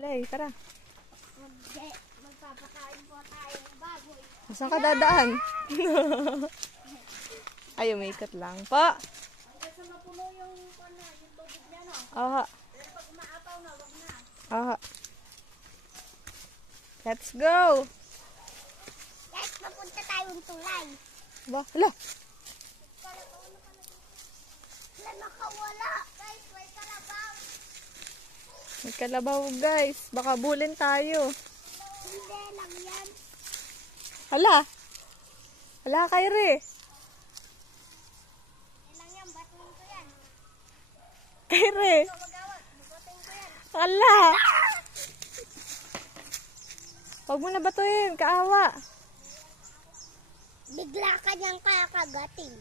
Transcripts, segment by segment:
Play, tara. Magpapakain po tayo ng baboy. Saan ka dadaan? Ay, umiikot lang. Pa! Hanggang sa mapuno yung tubig niya, no? Aha. Pero pag umaapaw na, wag na. Aha. Let's go! Guys, mapunta tayong tulay. Ba, hala. Wala nakawala. Guys, may kalabaw. May kalabaw, guys. Baka bulin tayo. Hindi lang yan. Hala. Hala, Kyrie. Hindi lang yan, batuin ko yan. Kyrie. Ito, magawat. Batuin ko yan. Hala. Huwag mo na batuin. Kaawa. Bigla ka niyang kakagating.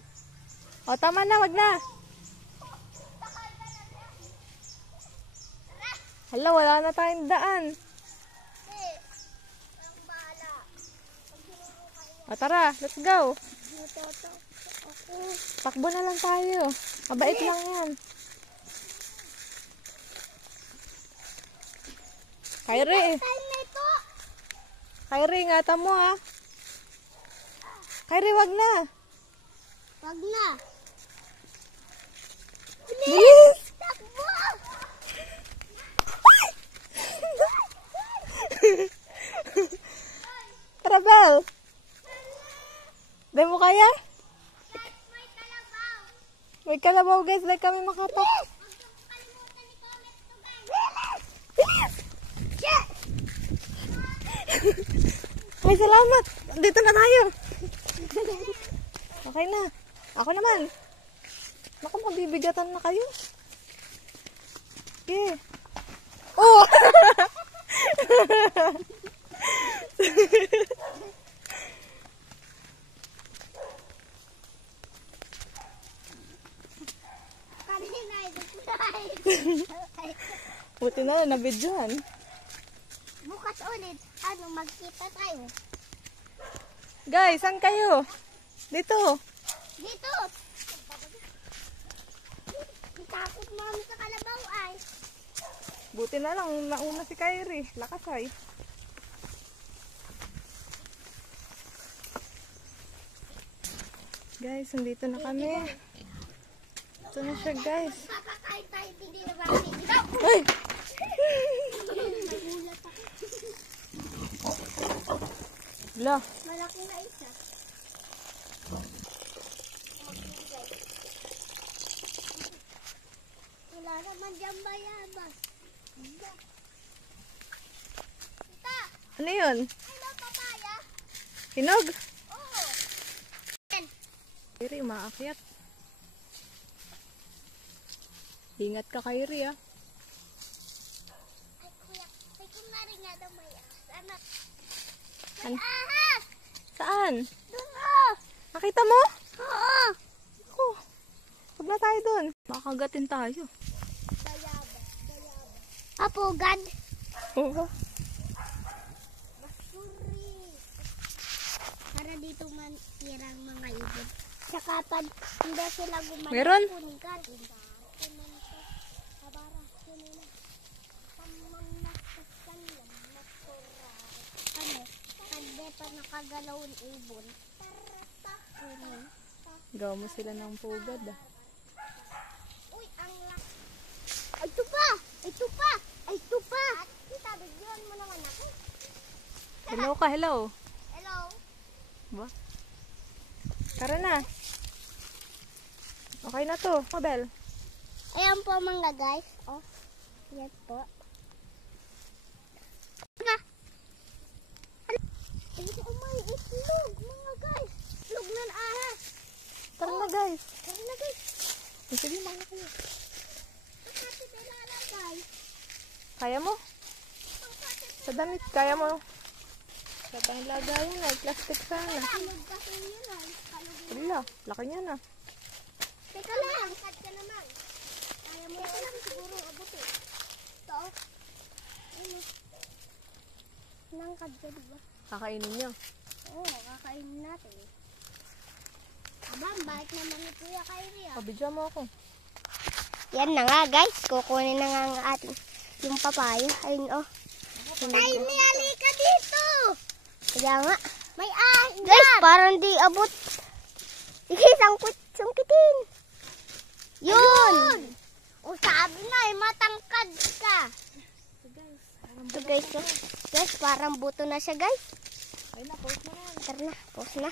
O, tama na. Wag na. Hala, wala na tayong daan. Hindi. Ang bahala. Pag sinuro kayo. O, tara. Let's go. Butoto. Ako. Takbo na lang tayo. Mabait lang yan. Kyrie. Time na ito. Kyrie, ingatan mo ha. Kyrie, wag na. Wag na. Bilis! Takbo! Travel. Dahil mo kaya? Guys, may kalabaw. May kalabaw guys, like kami makatok. Huwag kang kalimutan i-comment to guys. Bilis! Yes! Ay, salamat. Dito na tayo. Okay na. Ako naman. Naku, mabibigatan na kayo. Okay. Oh! Kanina ito. Buti na lang, nabidyohan. Bukas ulit. Magkita tayo. Guys, saan kayo? Dito. Dito. Takot mo kami sa kalabaw ay. Buti na lang, nauna si Kyrie. Lakas ay. Guys, nandito na kami. Ito na siya, guys. Papakain tayo. Hindi na bakit ikaw. Ay! Nagulat ako. Wala. Malaki na isa. Wala naman dyan bayabas. Tita! Ano yun? Ano papaya? Hinog? Oo. Kyrie, umaakyat. Ingat ka, Kyrie, ah. Ay kuya, may kumari nga daw may ahas. Anak. An Ahas! Saan? Doon oh! Nakita mo? Oo! Ako. Huwag na tayo dun. Makakagatin tayo. Bayabas, bayabas. Apugad. Oo ba? Basuri. Para dito man tirang mga ibon. Saka pag hindi sila gumana. Meron? Pungan. Kabara. Kunina. Tamang nakasal yan. Masura. Ano? Kande pa nakagalaw ang ibon. Tarata. Kunin. Gawa mo sila ng pugad, ah. Uy, ang lak. Ay, ito pa! Ito pa! Ay, ito pa! Kita, bigyan mo naman ako. Hello ka, hello. Hello? Ba? Tara na. Okay na to, Mabel. Ayan po mga guys. Oh, yan po. Nga. Ay, may itlog mga guys. Itlog ng ahas. Tara na, guys. Tara na guys. Sige, mga kayo. Pagkati nilalagay. Kaya mo? Sa damit, kaya mo? Sa tayong lagayan, ay plastic sana. Kalog kasi yun ay. Kalog yun. Wala, laki niya na. Teka lang. Angkat ka naman. Kaya mo lang siguro abutin. Ito. Ano? Nangkad ka diba? Kakainin niyo. Oo, kakainin natin. Abang, balik naman ni Kuya Kyrie ah. Pabidyo mo ako. Yan na nga guys, kukunin na nga ang ating Yung papaya. Ayun, oh. Ay, halika dito. Kaya nga. May ahing. Guys, parang di abot. Sige, sungkitin. Yun. O, sabi na eh, matangkad ka. Ito guys, oh. Guys, parang buto na siya guys. Ay na, pause mo na yan. Tara na, pause na.